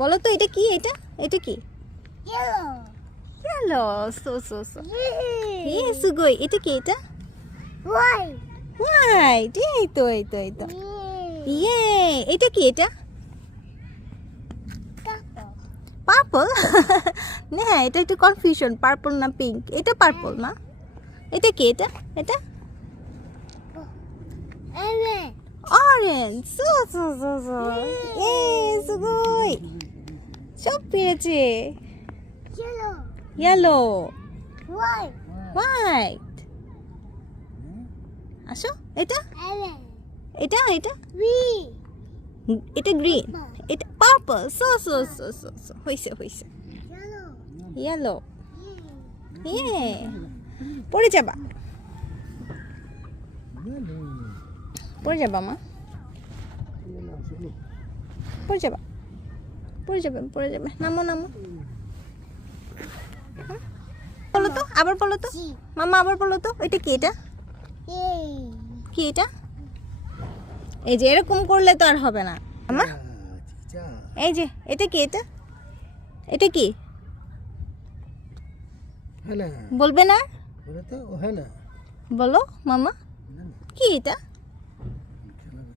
বলো তো এটা কি? এটা কি? Yellow. হ্যালো, সুগই এটা কি? এটা White. হোয়াইট। এই তো ইয়ে, এটা কি? এটা Purple. পার্পল। না, এটা একটু কনফিউশন, পার্পল না পিঙ্ক। এটা পার্পল না, এটা কি? এটা Orange. অরেঞ্জ। সুগই সব পেরেছে। Yellow. Yellow, White. হোয়াইট। আসো, এটা Orange. এটা Green. এটা গ্রিন, এটা পার্পল। হইছে Yellow. ইয়েলো। Yellow. ইয়ে, পড়ে যাবা মা, পড়ে যাবে। নামো। বলো তো, আবার বলো তো G. মামা, আবার বলো তো এটা কি? এটা A. কি? এটা এই যে এরকম করলে তো আর হবে না মামা। এই যে এটা কি? এটা কি বলবে না? বলো মামা, কি এটা?